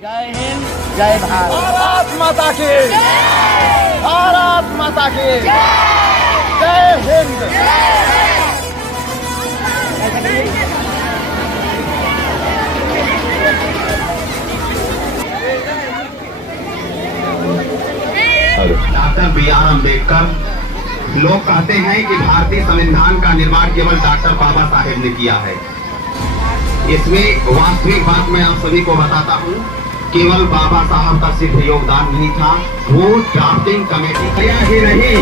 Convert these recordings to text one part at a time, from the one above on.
जय हिंद, जय भारत। भारत माता की, भारत माता की, जय हिंद। Doctor B.R. अम्बेडकर, लोग कहते हैं कि भारतीय संविधान का निर्माण केवल डॉक्टर बाबा साहेब ने किया है। इसमें वास्तविक बात मैं आप सभी को बताता हूँ, केवल बाबा साहब का सिर्फ योगदान नहीं था, वो ड्राफ्टिंग कमेटी दरिया ही नहीं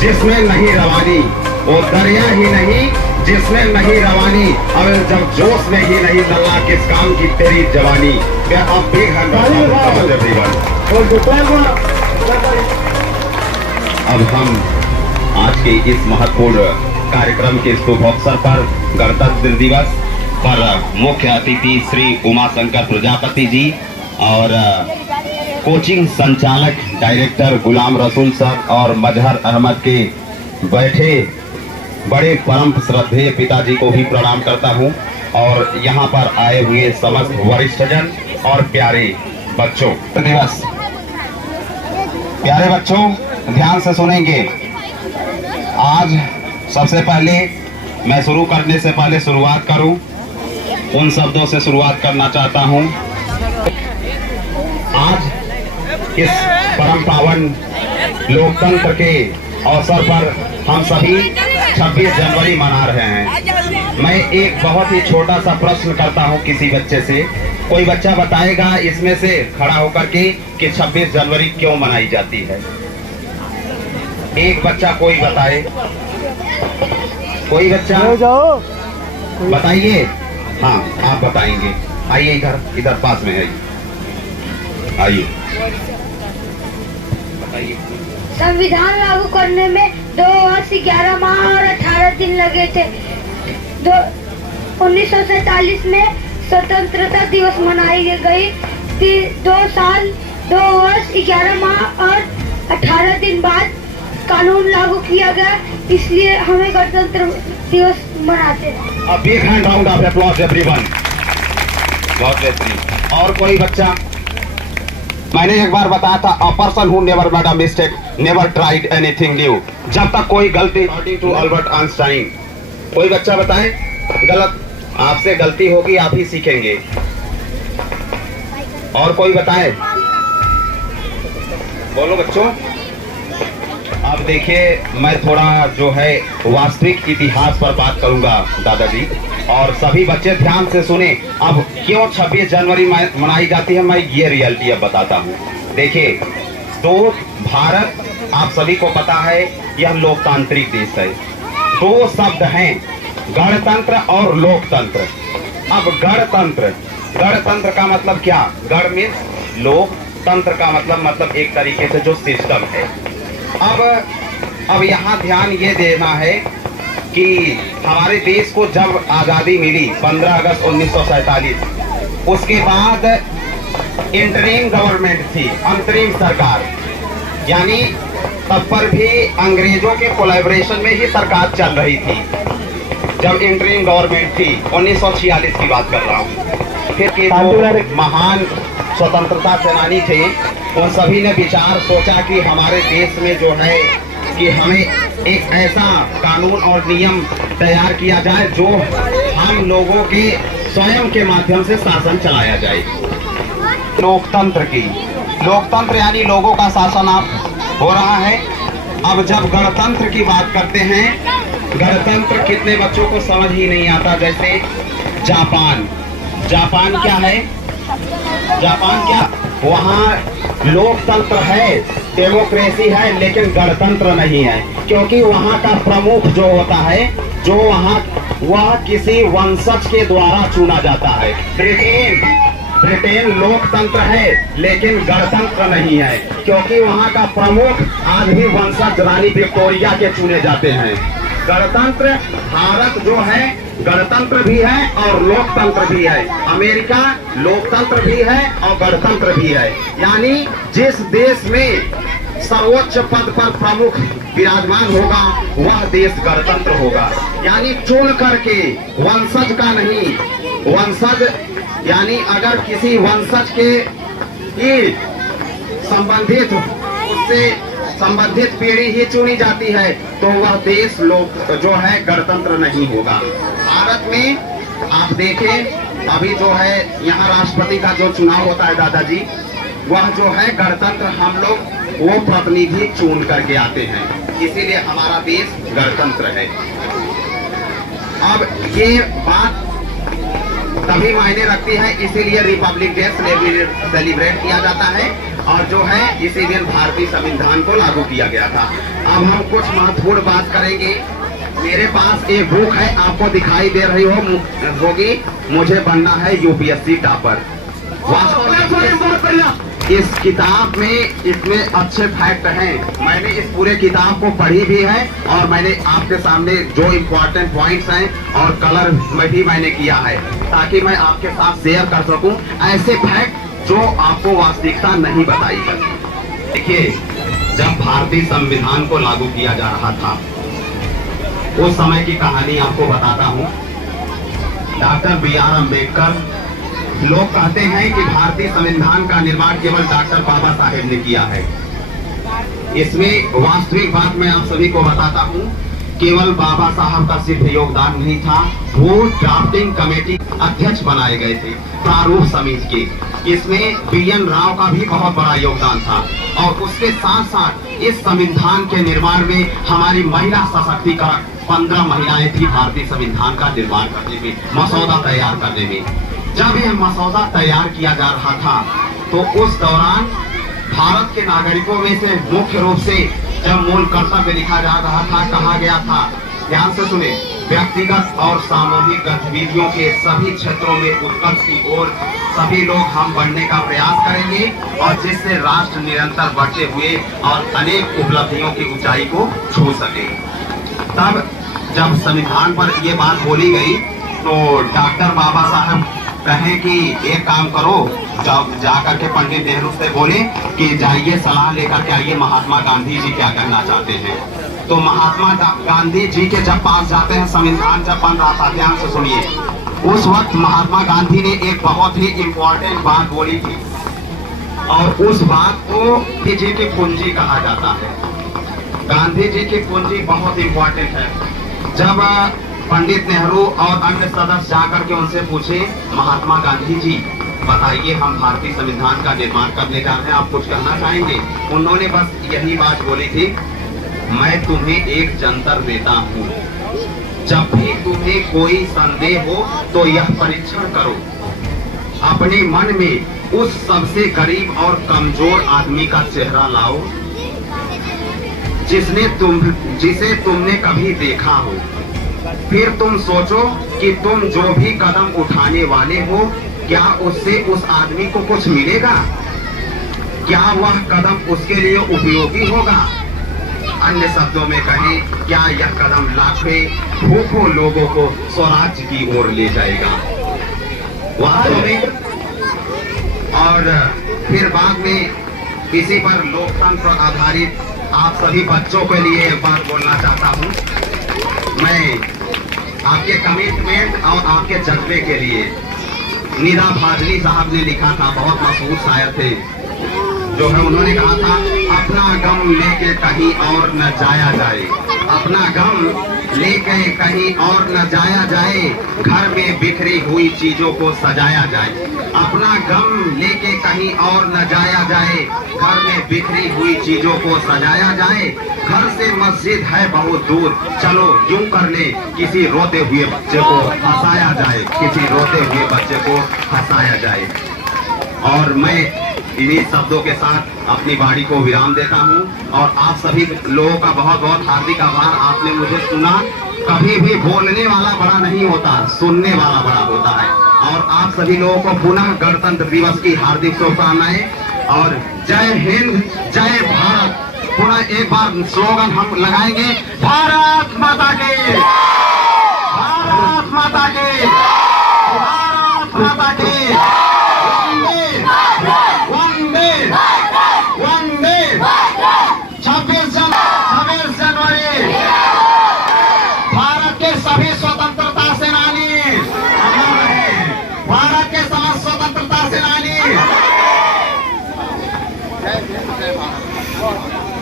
जिसमें नहीं रवानी, वो दरिया ही नहीं जिसमें नहीं रवानी, अब जब जोश में ही नहीं डला किस काम की तेरी जवानी। अब बिग अब हम आज के इस महत्वपूर्ण कार्यक्रम के शुभ अवसर पर गणतंत्र दिवस पर मुख्य अतिथि श्री उमाशंकर प्रजापति जी और कोचिंग संचालक डायरेक्टर गुलाम रसूल सर और मजहर अहमद के बैठे बड़े परम श्रद्धेय पिताजी को भी प्रणाम करता हूं, और यहां पर आए हुए समस्त वरिष्ठजन और प्यारे बच्चों। दिवस प्यारे बच्चों, ध्यान से सुनेंगे। आज सबसे पहले मैं शुरू करने से पहले शुरुआत करूं, उन शब्दों से शुरुआत करना चाहता हूं। आज इस परम पावन लोकतंत्र के अवसर पर हम सभी 26 जनवरी मना रहे हैं। मैं एक बहुत ही छोटा सा प्रश्न करता हूं किसी बच्चे से, कोई बच्चा बताएगा इसमें से खड़ा होकर के कि 26 जनवरी क्यों मनाई जाती है? एक बच्चा कोई बताए, कोई बच्चा बताइए। हाँ, आप बताएंगे। आइए इधर, इधर पास में है, आइए बताइए। संविधान लागू करने में 2 वर्ष 11 माह और 18 दिन लगे थे। 1947 में स्वतंत्रता दिवस मनाई गई। 2 साल 2 वर्ष 11 माह और 18 दिन बाद कानून लागू किया गया, इसलिए हमें गणतंत्र दिवस मनाते हैं। A big hand round of applause everyone. बहुत बेहतरीन। और कोई बच्चा? मैंने एक बार बताया था, a person who never made a mistake never tried anything new. जब तक कोई गलती, according to Albert Einstein, कोई बच्चा बताए गलत, आपसे गलती होगी आप ही सीखेंगे। और कोई बताए? बोलो बच्चों। अब देखिए, मैं थोड़ा जो है वास्तविक इतिहास पर बात करूंगा दादाजी, और सभी बच्चे ध्यान से सुने। अब क्यों 26 जनवरी मनाई जाती है, मैं ये रियलिटी अब बताता हूँ। देखिए, तो भारत आप सभी को पता है यह लोकतांत्रिक देश है। 2 शब्द हैं, गणतंत्र और लोकतंत्र। अब गणतंत्र, गणतंत्र का मतलब क्या? गण मीन्स लोक, तंत्र का मतलब एक तरीके से जो सिस्टम है। अब यहाँ ध्यान ये देना है कि हमारे देश को जब आज़ादी मिली 15 अगस्त 1947, उसके बाद इंटरिम गवर्नमेंट थी, अंतरिम सरकार, यानी तब पर भी अंग्रेजों के कोलैबोरेशन में ही सरकार चल रही थी जब इंटरिम गवर्नमेंट थी। 1946 की बात कर रहा हूँ। फिर के जो महान स्वतंत्रता सेनानी थे, उन सभी ने विचार सोचा कि हमारे देश में जो है कि हमें एक ऐसा कानून और नियम तैयार किया जाए जो हम लोगों के स्वयं के माध्यम से शासन चलाया जाए। लोकतंत्र की, लोकतंत्र यानी लोगों का शासन आप हो रहा है। अब जब गणतंत्र की बात करते हैं, गणतंत्र कितने बच्चों को समझ ही नहीं आता। जैसे जापान, जापान क्या है? जापान क्या? वहाँ लोकतंत्र है, डेमोक्रेसी है, लेकिन गणतंत्र नहीं है, क्योंकि वहाँ का प्रमुख जो होता है, जो वह किसी वंशज के द्वारा चुना जाता है। ब्रिटेन लोकतंत्र है, लेकिन गणतंत्र नहीं है, क्योंकि वहाँ का प्रमुख आज भी वंशज रानी विक्टोरिया के चुने जाते हैं। गणतंत्र भारत जो है गणतंत्र भी है और लोकतंत्र भी है। अमेरिका लोकतंत्र भी है और गणतंत्र भी है, यानी जिस देश में सर्वोच्च पद पर प्रमुख विराजमान होगा वह देश गणतंत्र होगा। यानी चुन करके, वंशज का नहीं। वंशज यानी अगर किसी वंशज के कि संबंधित उससे संबंधित पीढ़ी ही चुनी जाती है तो वह देश लोग जो है गणतंत्र नहीं होगा। भारत में आप देखें अभी जो है यहाँ राष्ट्रपति का जो चुनाव होता है दादाजी, वह जो है गणतंत्र हम लोग वो प्रतिनिधि चुन करके आते हैं, इसीलिए हमारा देश गणतंत्र है। अब ये बात तभी मायने रखती है, इसीलिए रिपब्लिक डे सेलिब्रेट किया जाता है और जो है इसी दिन भारतीय संविधान को लागू किया गया था। अब हम कुछ महत्वपूर्ण बात करेंगे। मेरे पास एक बुक है, आपको दिखाई दे रही होगी, मुझे बनना है यूपीएससी टॉपर। इस किताब में इतने अच्छे फैक्ट हैं, मैंने इस पूरे किताब को पढ़ी भी है और मैंने आपके सामने जो इम्पोर्टेंट पॉइंट्स हैं और कलर में भी मैंने किया है ताकि मैं आपके साथ शेयर कर सकूं ऐसे फैक्ट जो आपको वास्तविकता नहीं बताई जाती। देखिए, जब भारतीय संविधान को लागू किया जा रहा था उस समय की कहानी आपको बताता हूँ। Doctor B R. अम्बेडकर, लोग कहते हैं कि भारतीय संविधान का निर्माण केवल डॉक्टर बाबा साहेब ने किया है। इसमें वास्तविक बात मैं आप सभी को बताता हूँ, केवल बाबा साहब का सिर्फ योगदान नहीं था, वो ड्राफ्टिंग कमेटी अध्यक्ष बनाए गए थे प्रारूप समिति के। इसमें बी.एन. राव का भी बहुत बड़ा योगदान था और उसके साथ साथ इस संविधान के निर्माण में हमारी महिला सशक्तिकरण 15 महिलाएं थी भारतीय संविधान का निर्माण करने में, मसौदा तैयार करने में। जब यह मसौदा तैयार किया जा रहा था तो उस दौरान भारत के नागरिकों में से मुख्य रूप से जब मूल कर्तव्य लिखा जा रहा था, कहा गया था, ध्यान से सुने, व्यक्तिगत और सामूहिक गतिविधियों के सभी क्षेत्रों में उत्कर्ष की ओर सभी लोग हम बढ़ने का प्रयास करेंगे और जिससे राष्ट्र निरंतर बढ़ते हुए और अनेक उपलब्धियों की ऊंचाई को छू सके। तब जब संविधान पर ये बात बोली गई तो डॉक्टर बाबा साहब कहें कि एक काम करो, जाकर के पंडित नेहरू से बोले कि जाइए सलाह लेकर के आइए महात्मा गांधी जी क्या करना चाहते हैं। तो महात्मा गांधी जी के जब पास जाते हैं, संविधान जब बन रहा था, ध्यान से सुनिए, उस वक्त महात्मा गांधी ने एक बहुत ही इम्पोर्टेंट बात बोली थी और उस बात को गांधी जी की पूंजी कहा जाता है। गांधी जी की पूंजी बहुत इम्पोर्टेंट है। जब पंडित नेहरू और अन्य सदस्य जाकर के उनसे पूछे, महात्मा गांधी जी बताइए, हम भारतीय संविधान का निर्माण करने जा रहे हैं, आप कुछ कहना चाहेंगे? उन्होंने बस यही बात बोली थी, मैं तुम्हें एक जंतर देता हूँ, जब भी तुम्हें कोई संदेह हो तो यह परीक्षण करो, अपने मन में उस सबसे गरीब और कमजोर आदमी का चेहरा लाओ जिसे तुमने कभी देखा हो। फिर तुम सोचो कि तुम जो भी कदम उठाने वाले हो, क्या उससे उस आदमी को कुछ मिलेगा? क्या वह कदम उसके लिए उपयोगी होगा? अन्य शब्दों में कहें, क्या यह कदम लाखों भूखों लोगों को स्वराज्य की ओर ले जाएगा? वास्तव में। और फिर बाद में इसी पर लोकतंत्र आधारित आप सभी बच्चों के लिए एक बात बोलना चाहता हूँ। मैं आपके कमिटमेंट और आपके जज्बे के लिए, निदा फाजली साहब ने लिखा था, बहुत मशहूर शायर थे, जो है उन्होंने कहा था, अपना गम लेके कहीं और न जाया जाए, अपना गम लेके कहीं और न जाया जाए, घर में बिखरी हुई चीजों को सजाया जाए। अपना गम लेके कहीं और न जाया जाए, घर में बिखरी हुई चीजों को सजाया जाए, घर से मस्जिद है बहुत दूर, चलो यूं कर ले, किसी रोते हुए बच्चे को हंसाया जाए, किसी रोते हुए बच्चे को हंसाया जाए। और मैं इन्हीं शब्दों के साथ अपनी वाणी को विराम देता हूं और आप सभी लोगों का बहुत बहुत हार्दिक आभार। आपने मुझे सुना। कभी भी बोलने वाला बड़ा नहीं होता, सुनने वाला बड़ा होता है। और आप सभी लोगों को पुनः गणतंत्र दिवस की हार्दिक शुभकामनाएं और जय हिंद, जय भारत। पुनः एक बार स्लोगन हम लगाएंगे, भारत माता की, भारत माता की, भारत माता की। वंदे वंदे 26 जनवरी भारत के सभी स्वतंत्रता सेनानी अमर रहे। भारत के समस्त स्वतंत्रता सेनानी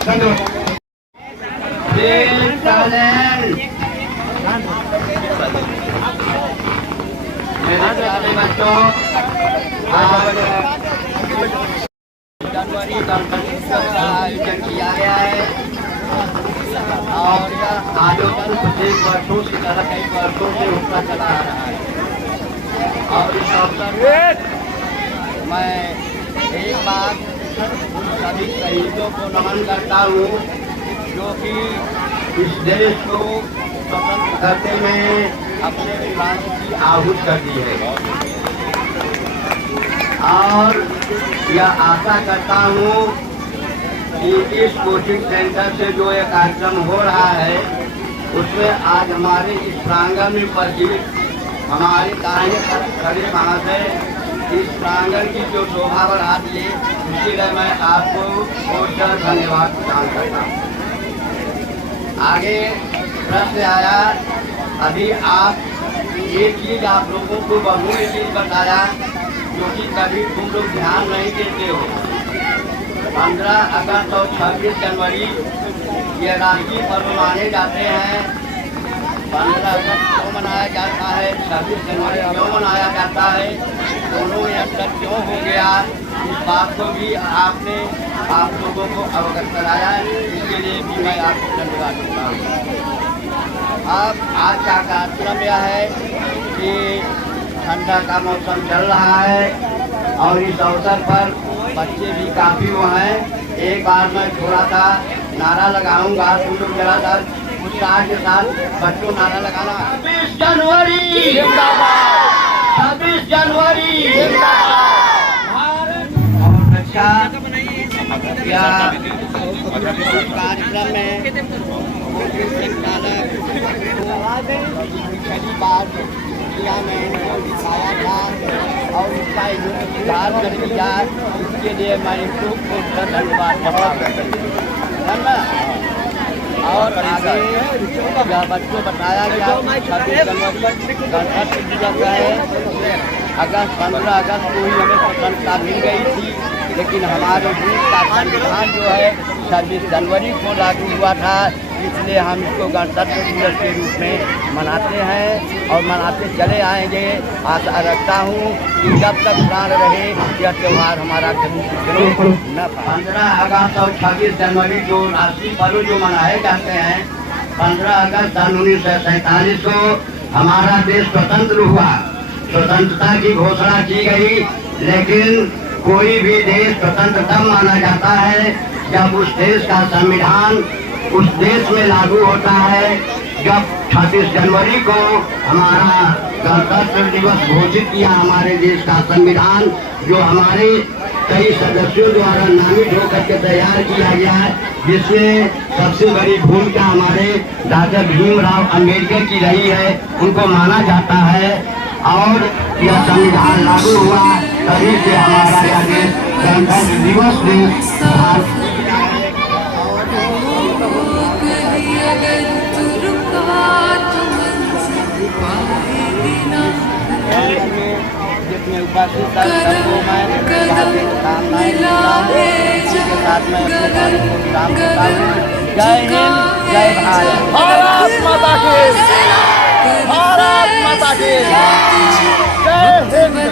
मेरे प्यारे बच्चों, आज जनवरी गणतंत्र दिवस का आयोजन किया गया है और यह आयोजन प्रत्येक वर्षों की तरह कई वर्षों से होता चला आ रहा है। और इस अवसर पर मैं एक बार सभी शहीदों को नमन करता हूँ जो कि इस देश को स्वतंत्र करने में अपने प्राण की आहुति कर दी है। और यह आशा करता हूँ कि इस कोचिंग सेंटर से जो ये कार्यक्रम हो रहा है उसमें आज हमारे इस प्रांगण में उपस्थित हमारे दाहिने खड़े महाशय इस प्रांगण की जो शोभा बढ़ा दिए, इसीलिए मैं आपको बहुत सा धन्यवाद प्रदान करता हूँ। आगे प्रश्न आया, अभी आप ये चीज आप लोगों को बहुमूल्य चीज बताया क्योंकि कभी तुम लोग ध्यान नहीं देते हो। 15 अगस्त और 26 जनवरी ये राष्ट्रीय पर्व माने जाते हैं। 15 अगस्त क्यों मनाया जाता है, 26 जनवरी क्यों मनाया जाता है, दोनों में अंतर क्यों हो गया, इस बात को भी आपने आप लोगों को अवगत कराया, इसके लिए भी मैं आपको धन्यवाद देता हूँ। अब आज का कार्यक्रम यह है कि ठंडा का मौसम चल रहा है और इस अवसर पर बच्चे भी काफी वो हैं। एक बार मैं थोड़ा सा नारा लगाऊंगा, तुम लोग जरा सा उत्साह के साथ बच्चों नारा लगाना। 26 जनवरी जिंदाबाद, 26 जनवरी जिंदाबाद। और अच्छा क्या कार्यक्रम में संचालक पिछली बार में दिखाया था और उसका सुधार कर दिया, इसके लिए मैं इनको धन्यवाद करता हूँ। और आगे यह बच्चों बताया गया 26 जनवरी गणतंत्र दिवस है। 15 अगस्त को ही हमें स्वतंत्रता मिल गई थी, लेकिन हमारे देश का संविधान जो है 26 जनवरी को लागू हुआ था, इसलिए हम इसको गणतंत्र दिवस के रूप में मनाते हैं और मनाते चले आएंगे। आशा रखता हूँ कि जब तक प्राण रहे यह त्यौहार हमारा कभी न पाए। 15 अगस्त और 26 जनवरी जो राष्ट्रीय पर्व जो मनाए जाते हैं, 15 अगस्त सन 1947 को हमारा देश स्वतंत्र हुआ, स्वतंत्रता की घोषणा की गई। लेकिन कोई भी देश स्वतंत्र तब माना जाता है जब उस देश का संविधान उस देश में लागू होता है। जब 26 जनवरी को हमारा गणतंत्र दिवस घोषित किया हमारे देश का संविधान, जो हमारे कई सदस्यों द्वारा नामित होकर के तैयार किया गया है, जिसमें सबसे बड़ी भूमिका हमारे डॉक्टर भीमराव अम्बेडकर की रही है, उनको माना जाता है। और यह संविधान लागू हुआ तभी से हमारा यह देश गणतंत्र दिवस में जितने उपस्थित सबको मैं जय हिंद, जय भारत। भारत माता की, भारत माता की जय Hind.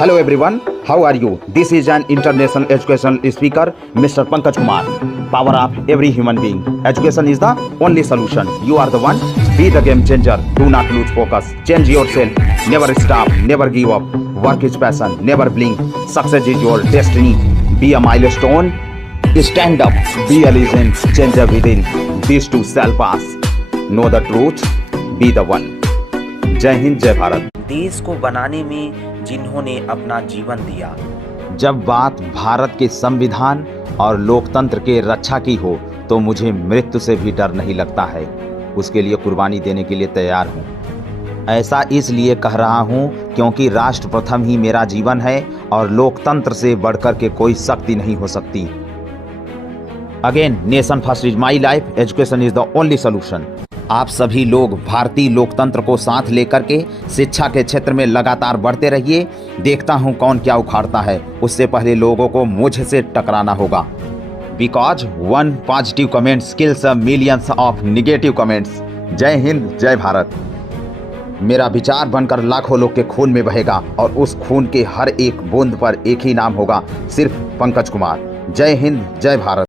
Hello everyone, how are you? This is an international education speaker, Mr. Pankaj Kumar. Power up every human being. Education is the only solution. You are the one. Be the game changer. Do not lose focus. Change yourself. Never stop. Never give up. Work is passion. Never blink. Success is your destiny. Be a milestone. Stand up. Be a legend. Changer within. These two shall pass. Know the truth. Be the one. जय हिंद, जय भारत। देश को बनाने में जिन्होंने अपना जीवन दिया। जब बात भारत के संविधान और लोकतंत्र के रक्षा की हो तो मुझे मृत्यु से भी डर नहीं लगता है। उसके लिए कुर्बानी देने के लिए तैयार हूँ। ऐसा इसलिए कह रहा हूँ क्योंकि राष्ट्र प्रथम ही मेरा जीवन है और लोकतंत्र से बढ़कर के कोई शक्ति नहीं हो सकती। Again, nation first is my life. Education is the only solution. आप सभी लोग भारतीय लोकतंत्र को साथ लेकर के शिक्षा के क्षेत्र में लगातार बढ़ते रहिए। देखता हूं कौन क्या उखाड़ता है, उससे पहले लोगों को मुझसे टकराना होगा। Because one positive comments kills millions of negative comments. जय हिंद, जय भारत। मेरा विचार बनकर लाखों लोग के खून में बहेगा और उस खून के हर एक बूंद पर एक ही नाम होगा, सिर्फ पंकज कुमार। जय हिंद, जय भारत।